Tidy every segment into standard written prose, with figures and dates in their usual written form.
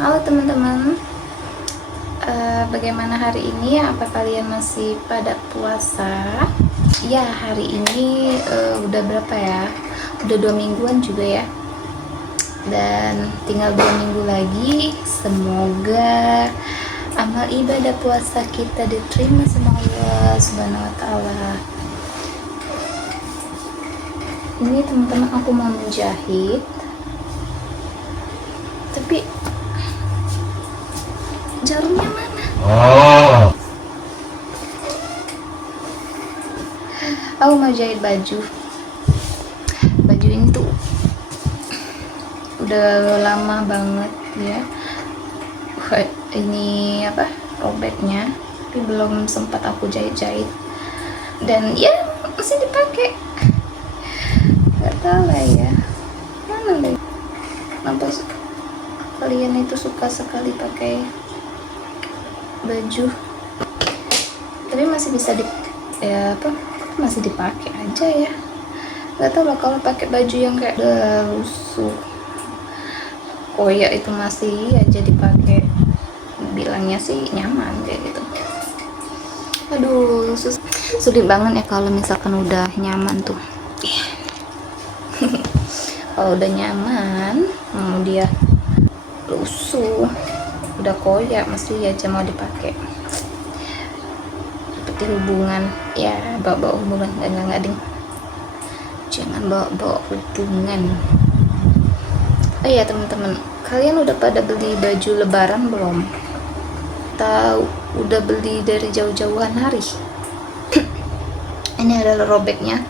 Halo teman-teman, bagaimana hari ini? Apa kalian masih pada puasa? Ya, hari ini udah berapa ya? Udah 2 mingguan juga ya. Dan tinggal 2 minggu lagi. Semoga amal ibadah puasa kita diterima sama Allah Subhanahu Wa Taala. Ini teman-teman, aku mau menjahit, tapi jarumnya mana? Aku mau jahit baju ini tuh udah lama banget ya. Ini apa, robeknya, tapi belum sempat aku jahit-jahit, dan ya masih dipakai. Gak tahu lah ya, mana deh, kenapa kalian itu suka sekali pakai baju, tapi masih bisa masih dipakai aja ya. Gak tau lah, kalau pakai baju yang kayak udah lusuh koyak itu masih aja dipakai, bilangnya sih nyaman kayak gitu. Aduh, sulit banget ya kalau misalkan udah nyaman tuh. Kalau udah nyaman, dia lusuh, udah koyak, masih aja mau dipakai. Seperti hubungan ya, bawa hubungan, enggak ding, jangan bawa hubungan. Oh iya teman-teman, kalian udah pada beli baju lebaran belum? Tahu udah beli dari jauh-jauhan hari? Ini adalah robeknya.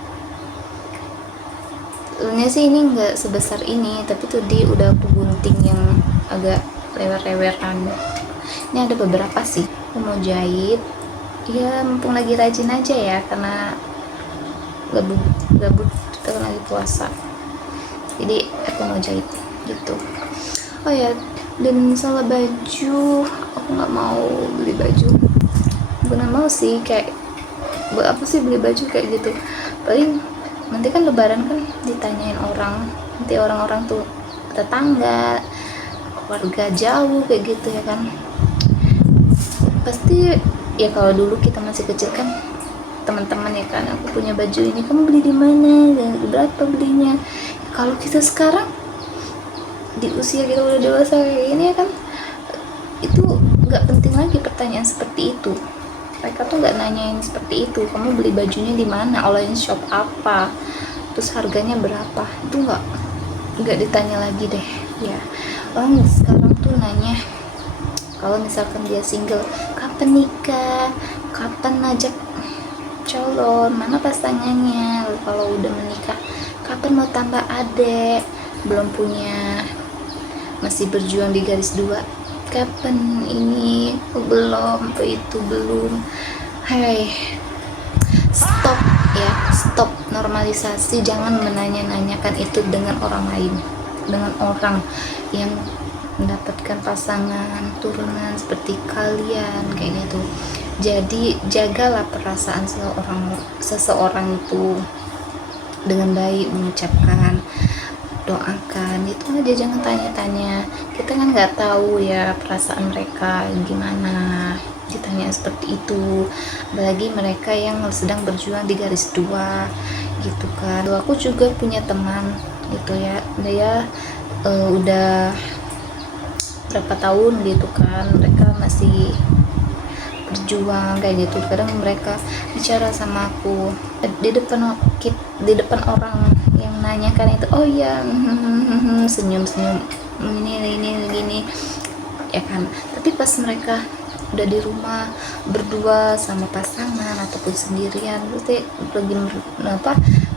Sebenarnya sih ini nggak sebesar ini, tapi tuh dia udah aku gunting yang agak lewer-leweran. Ini ada beberapa sih. Aku mau jahit ya, mumpung lagi rajin aja ya, karena gabut kita kan lagi puasa, jadi aku mau jahit gitu. Oh ya, dan masalah baju, aku nggak mau beli baju, bukan mau sih, kayak buat apa sih beli baju kayak gitu. Paling nanti kan lebaran kan ditanyain orang, nanti orang-orang tuh, tetangga, warga jauh kayak gitu ya kan, pasti ya. Kalau dulu kita masih kecil kan, teman-teman ya kan, aku punya baju ini, kamu beli di mana dan berapa belinya. Kalau kita sekarang di usia kita udah dewasa kayak ini ya kan, itu nggak penting lagi pertanyaan seperti itu. Mereka tuh nggak nanyain seperti itu, kamu beli bajunya di mana, online shop apa, terus harganya berapa, itu nggak ditanya lagi deh ya. Orang sekarang tuh nanya, kalau misalkan dia single, kapan nikah, kapan ngajak calon, mana pasangannya. Kalau udah menikah, kapan mau tambah adek, belum punya, masih berjuang di garis 2, kapan ini, belum, itu belum. Hai, stop ya, stop normalisasi. Jangan menanya-nanyakan itu dengan orang lain, dengan orang yang mendapatkan pasangan turunan seperti kalian kayak gitu. Jadi jagalah perasaan seseorang itu dengan baik, mengucapkan, doakan, itu aja. Jangan tanya-tanya, kita kan nggak tahu ya perasaan mereka gimana, ditanya seperti itu, apalagi mereka yang sedang berjuang di garis 2 gitu kan. Aku juga punya teman gitu ya, dia udah berapa tahun gitu kan, mereka masih berjuang kayak gitu. Kadang mereka bicara sama aku di depan orang yang nanyakan itu, oh ya, senyum-senyum, ini gini ya kan. Tapi pas mereka udah di rumah berdua sama pasangan ataupun sendirian, terus lagi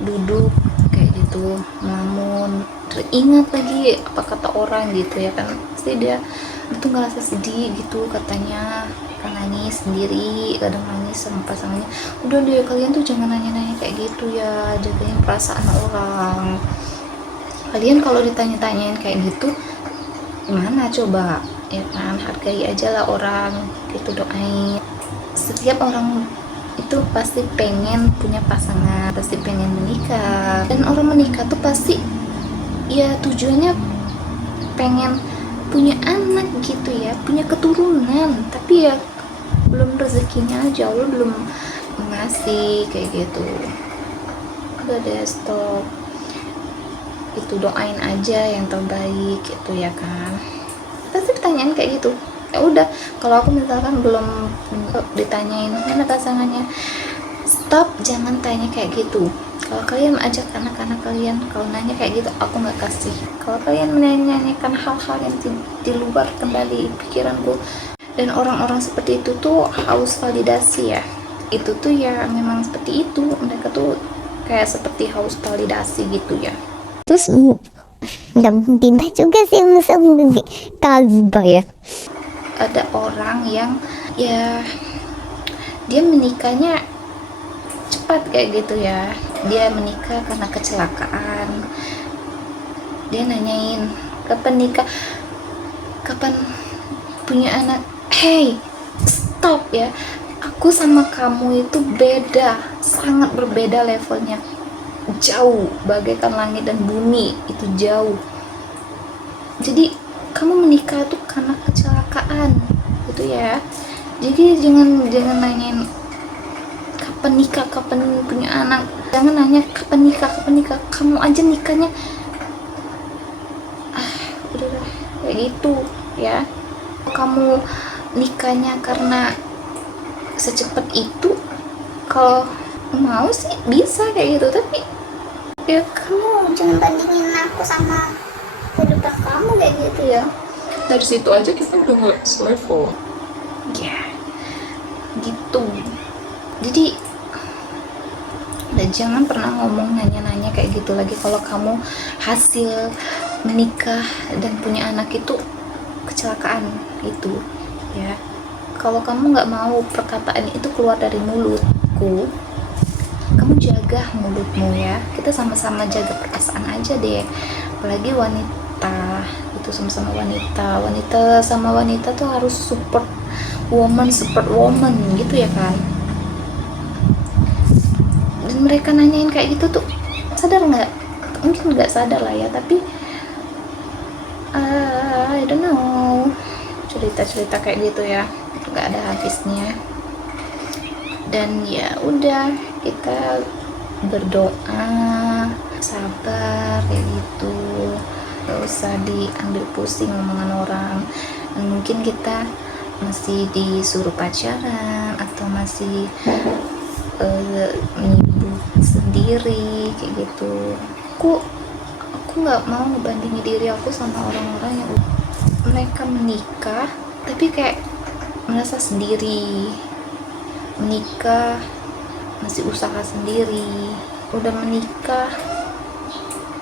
duduk kayak gitu, ngelamun, teringat lagi apa kata orang gitu ya kan, pasti dia itu ngerasa sedih gitu katanya, kan nangis sendiri, kadang nangis sama pasangannya. Udah deh, kalian tuh jangan nanya-nanya kayak gitu ya, jagain perasaan orang. Kalian kalau ditanya-tanyain kayak gitu gimana coba ya kan, hargai aja lah orang gitu, doain. Setiap orang itu pasti pengen punya pasangan, pasti pengen menikah, dan orang menikah tuh pasti ya tujuannya pengen punya anak gitu ya, punya keturunan, tapi ya belum rezekinya aja, Allah belum ngasih kayak gitu. Udah deh, stop. Itu doain aja yang terbaik gitu ya kan. Pasti ditanyain kayak gitu. Ya udah, kalau aku misalkan belum ditanyain mana pasangannya, stop, jangan tanya kayak gitu. Kalau kalian ajak anak-anak kalian, kalau nanya kayak gitu, aku nggak kasih. Kalau kalian menanyakan hal-hal yang di luar kendali pikiranku, dan orang-orang seperti itu tuh haus validasi ya, itu tuh ya memang seperti itu, mereka tuh kayak seperti haus validasi gitu ya. Terus nggak pindah juga sih, masa kagak ya. Ada orang yang ya dia menikahnya cepat kayak gitu ya, dia menikah karena kecelakaan. Dia nanyain kapan nikah, kapan punya anak. Hey, stop ya, aku sama kamu itu beda, sangat berbeda levelnya, jauh bagaikan langit dan bumi, itu jauh. Jadi kamu menikah tuh karena kecelakaan gitu ya. Jadi jangan nanyain kapan nikah, kapan punya anak, jangan nanya kapan nikah, kamu aja nikahnya udah kayak gitu ya. Kamu nikahnya karena secepat itu, kalau mau sih bisa kayak gitu, tapi ya kamu jangan bandingin aku sama kehidupan kamu kayak gitu ya. Dari situ aja kita udah nggak selevel. Ya gitu. Jadi udah, jangan pernah ngomong nanya-nanya kayak gitu lagi. Kalau kamu hasil menikah dan punya anak itu kecelakaan itu ya, kalau kamu nggak mau perkataan itu keluar dari mulutku, kamu jaga mulutmu ya. Kita sama-sama jaga perasaan aja deh, apalagi wanita itu, sama-sama wanita sama wanita tuh harus support woman gitu ya kan. Dan mereka nanyain kayak gitu tuh, sadar nggak? Mungkin nggak sadar lah ya, tapi I don't know, cerita kayak gitu ya nggak ada habisnya. Dan ya udah, kita berdoa, sabar kayak gitu, nggak usah diambil pusing omongan orang. Dan mungkin kita masih disuruh pacaran atau masih menyibuk sendiri kayak gitu. Aku nggak mau ngebandingin diri aku sama orang-orang yang mereka menikah tapi kayak merasa sendiri, menikah masih usaha sendiri, udah menikah,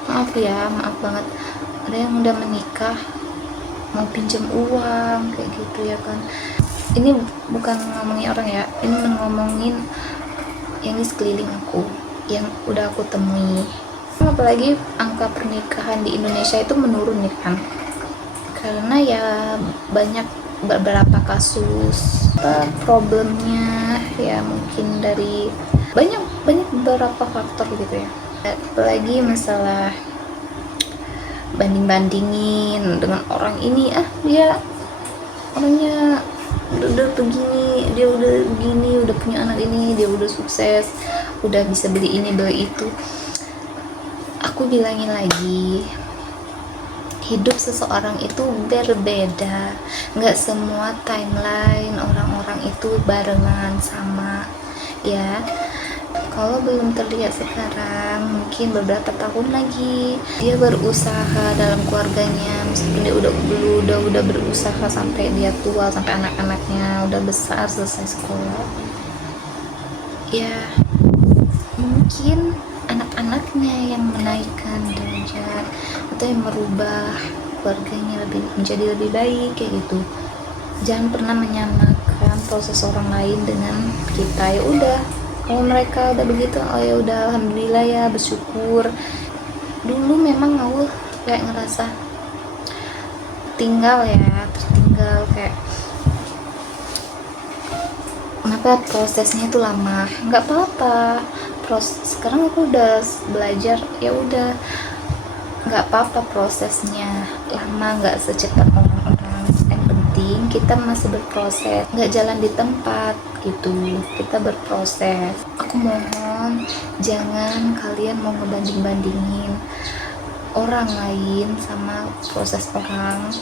maaf banget, ada yang udah menikah mau pinjam uang kayak gitu ya kan. Ini bukan ngomongin orang ya, ini ngomongin yang di sekeliling aku, yang udah aku temui. Apalagi angka pernikahan di Indonesia itu menurun nih kan, karena ya banyak beberapa kasus problemnya ya, mungkin dari banyak beberapa faktor gitu ya. Apalagi masalah bandingin dengan orang ini, dia orangnya udah begini, dia udah begini, udah punya anak ini, dia udah sukses, udah bisa beli ini beli itu. Aku bilangin lagi, hidup seseorang itu berbeda, nggak semua timeline orang-orang itu barengan sama ya. Kalau belum terlihat sekarang, mungkin beberapa tahun lagi dia berusaha dalam keluarganya, meskipun dia udah berusaha sampai dia tua, sampai anak-anaknya udah besar selesai sekolah ya, mungkin anak-anaknya yang menaikkan derajat atau yang merubah keluarganya menjadi lebih baik kayak gitu. Jangan pernah menyamakan proses orang lain dengan kita. Ya udah, kalau mereka udah begitu, oh ya udah, alhamdulillah ya, bersyukur. Dulu memang aku kayak ngerasa tertinggal kayak kenapa prosesnya itu lama. Nggak apa-apa, sekarang aku udah belajar, ya udah nggak apa-apa prosesnya, lama, nggak secepat orang-orang. Yang penting kita masih berproses, nggak jalan di tempat gitu, kita berproses. Aku mohon jangan kalian mau ngebanding-bandingin orang lain sama proses orang,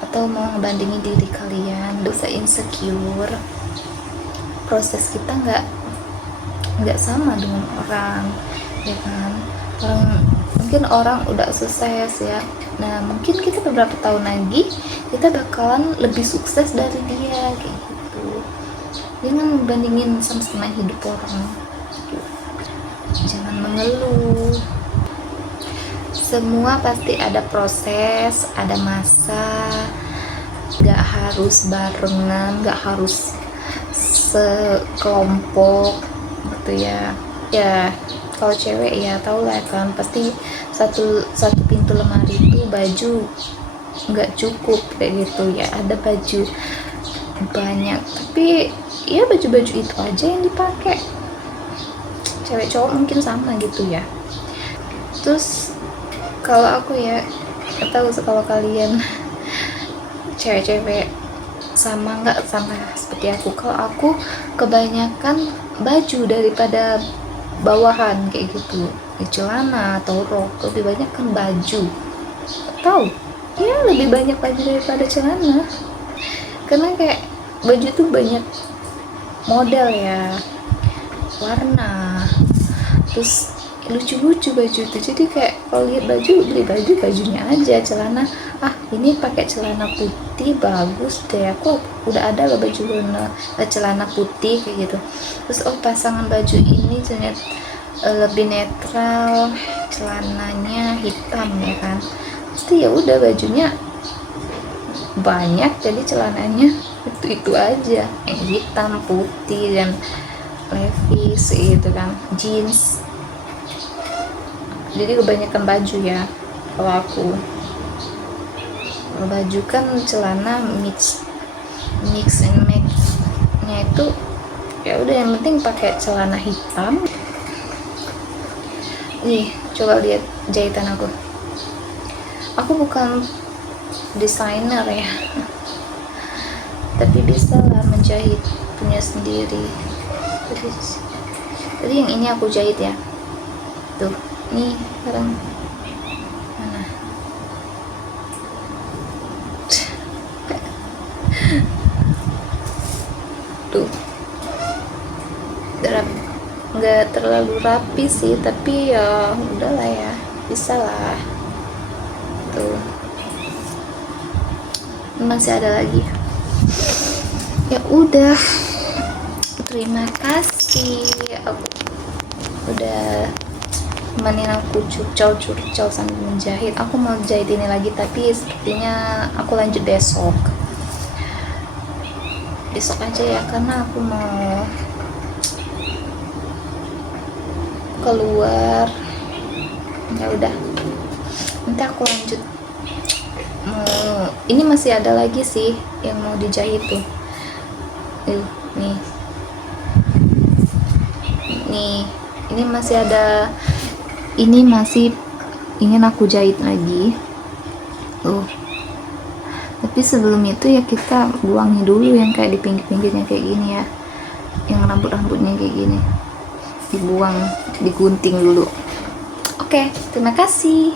atau mau ngebandingin diri kalian, dosa insecure. Proses kita nggak sama dengan orang, ya kan? Mungkin orang udah sukses ya, nah mungkin kita beberapa tahun lagi kita bakalan lebih sukses dari dia, kayak gitu. Jangan bandingin sama hidup orang, jangan mengeluh. Semua pasti ada proses, ada masa, gak harus barengan, gak harus sekelompok gitu ya. Ya kalau cewek ya tau lah kan, pasti satu pintu lemari itu baju nggak cukup kayak gitu ya, ada baju banyak tapi ya baju-baju itu aja yang dipakai. Cewek cowok mungkin sama gitu ya. Terus kalau aku ya nggak tahu kalau kalian cewek-cewek sama nggak sama seperti aku. Kalau aku kebanyakan baju daripada bawahan kayak gitu, celana atau rok, lebih banyak kan baju. Tahu ya, lebih banyak baju daripada celana, karena kayak baju tuh banyak model ya, warna, terus lucu-lucu baju itu. Jadi kayak kalau lihat baju, beli bajunya aja. Celana, ini pakai celana putih bagus deh, aku udah ada loh baju warna celana putih kayak gitu. Terus pasangan baju ini ternyata lebih netral, celananya hitam ya kan, pasti ya udah bajunya banyak, jadi celananya itu aja, yang hitam putih dan levis gitu kan, jeans. Jadi kebanyakan baju ya kalau aku. Kalau baju kan celana mix and match nya itu ya udah, yang penting pakai celana hitam. Nih coba lihat jahitan aku bukan desainer ya, tapi bisa lah menjahit punya sendiri. Jadi yang ini aku jahit ya, tuh nih sekarang mana tuh nggak terlalu rapi sih, tapi ya udahlah ya, bisa lah. Tuh masih ada lagi ya. Udah, terima kasih aku udah temenin aku curcol sambil menjahit. Aku mau jahit ini lagi, tapi sepertinya aku lanjut besok aja ya, karena aku mau keluar. Ya udah, nanti aku lanjut. Ini masih ada lagi sih yang mau dijahit tuh. Nih ini masih ada, ini masih ingin aku jahit lagi tuh. Tapi sebelum itu ya kita buangin dulu yang kayak di pinggir-pinggirnya kayak gini ya, yang rambut-rambutnya kayak gini dibuang, digunting dulu. Oke, terima kasih.